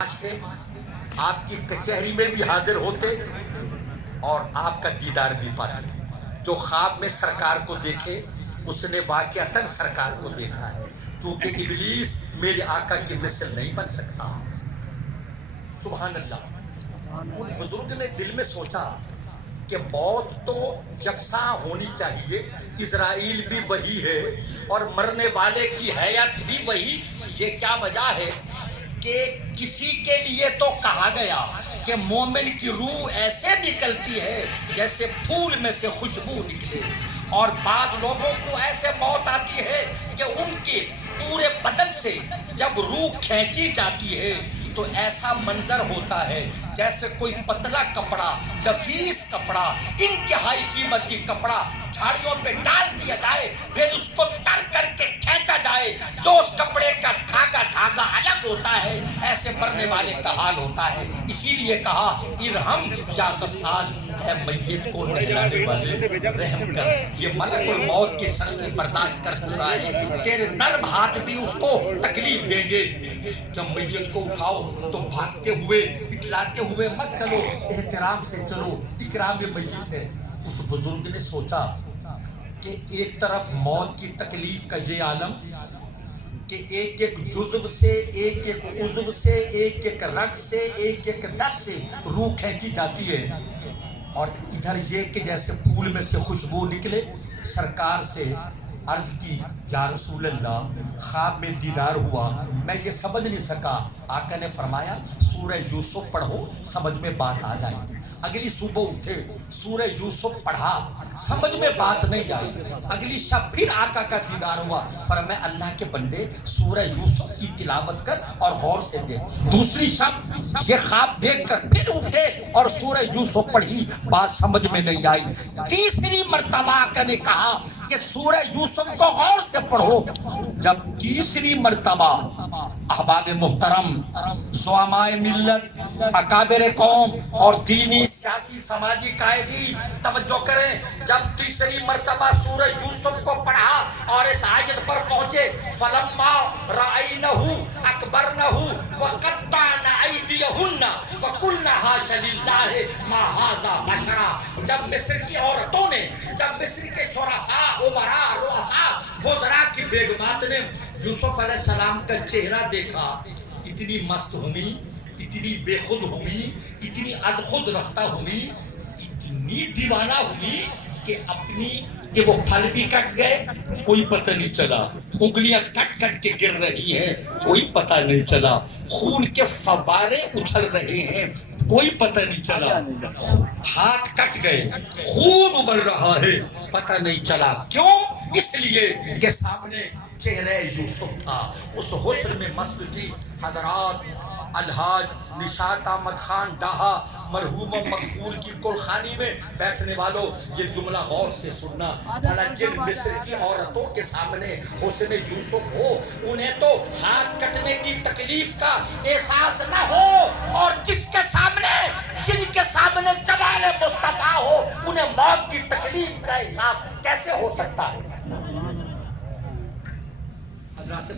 تھے، آپ کی کچہری میں بھی حاضر ہوتے اور آپ کا دیدار بھی پاتے۔ جو خواب میں سرکار کو دیکھے اس نے واقعتاً سرکار کو دیکھا ہے، کیونکہ ابلیس میرے آقا کی مثل نہیں بن سکتا۔ سبحان اللہ۔ ان بزرگ نے دل میں سوچا کہ موت تو یکساں ہونی چاہیے، اسرائیل بھی وہی ہے اور مرنے والے کی حیات بھی وہی۔ یہ کیا وجہ ہے کہ کسی کے لیے تو کہا گیا کہ مومن کی روح ایسے نکلتی ہے جیسے پھول میں سے خوشبو نکلے، اور بعض لوگوں کو ایسے موت آتی ہے کہ ان کے پورے بدن سے جب روح کھینچی جاتی ہے تو ایسا منظر ہوتا ہے جیسے کوئی پتلا کپڑا، نفیس کپڑا، انتہائی قیمتی کپڑا جھاڑیوں پہ ڈال دیا جائے، پھر اس کو تر کر کے کھینچا جائے، جو اس کپڑے کا دھاگا الگ ہوتا ہے، ایسے مرنے والے کا حال ہوتا ہے۔ اسی لیے کہا ارحم یا غسال، اے میت کو نہلانے والے رحم کر۔ یہ ملک الموت کی سختی برداشت کر چکا ہے، تیرے نرم ہاتھ بھی اس کو تکلیف دیں گے۔ جب میت کو اٹھاؤ تو بھاگتے ہوئے اٹھلاتے ہوئے مت چلو، احترام سے چلو، اکرام میت ہے۔ اس بزرگ نے سوچا کہ ایک طرف موت کی تکلیف کا یہ عالم کہ ایک ایک جزو سے، ایک ایک عضو سے، ایک ایک رگ سے، ایک ایک نس سے روح کھینچی جاتی ہے، اور ادھر یہ کہ جیسے پھول میں سے خوشبو نکلے۔ سرکار سے عرض کی یا رسول اللہ، خواب میں دیدار ہوا، میں یہ سمجھ نہیں سکا۔ آقا نے فرمایا سورہ یوسف پڑھو، سمجھ میں بات آ جائے گی۔ اگلی صبح اٹھے، سورہ یوسف پڑھا، سمجھ میں بات نہیں آئی۔ اگلی شب پھر آقا کا دیدار ہوا، فرمایا اللہ کے بندے سورہ یوسف کی تلاوت کر اور غور سے دیکھ۔ دوسری شب یہ خواب دیکھ کر پھر اٹھے اور سورہ یوسف پڑھی، بات سمجھ میں نہیں آئی۔ تیسری مرتبہ آقا نے کہا کہ سورہ یوسف کو غور سے پڑھو۔ جب تیسری مرتبہ احباب محترم، زعماء ملت، اکابر قوم اور دینی سیاسی سماجی قائدین توجہ کریں، جب تیسری مرتبہ سورہ یوسف کو پڑھا اور اس آیت پر پہنچے فلما رأینہ اکبرنہ وقطعن ایدیہن وقلن حاش للہ ما ھذا بشرا۔ جب مصر کی عورتوں نے، جب مصر کے شرفاء، امراء، رؤساء، وزراء کی بیگمات نے یوسف علیہ السلام کا چہرہ دیکھا، اتنی مست ہوئی، اتنی بے خود ہوئی، اتنی از خود رفتہ ہوئی، اتنی دیوانہ ہوئی کہ وہ پھل بھی کٹ گئے، کوئی پتہ نہیں چلا، انگلیاں کٹ کٹ کے گر رہی ہیں، کوئی پتہ نہیں چلا، خون کے فوارے اچھل رہے ہیں، کوئی پتہ نہیں چلا، ہاتھ کٹ گئے، خون ابل رہا ہے، پتہ نہیں چلا۔ کیوں؟ اس لیے کہ سامنے چہرہ یوسف تھا، اس حسن میں مست تھی۔ حضرات، الحاج نشاط احمد خان ڈاہا مرحوم مغفور کی کلخانی میں بیٹھنے والوں، یہ جملہ غور سے سننا، بھلا جن مصر کی عورتوں کے سامنے حسن یوسف ہو، انہیں تو ہاتھ کٹنے کی تکلیف کا احساس نہ ہو، اور جن کے سامنے جمال مصطفیٰ ہو، انہیں موت کی تکلیف کا احساس کیسے ہو سکتا ہے؟ حضرات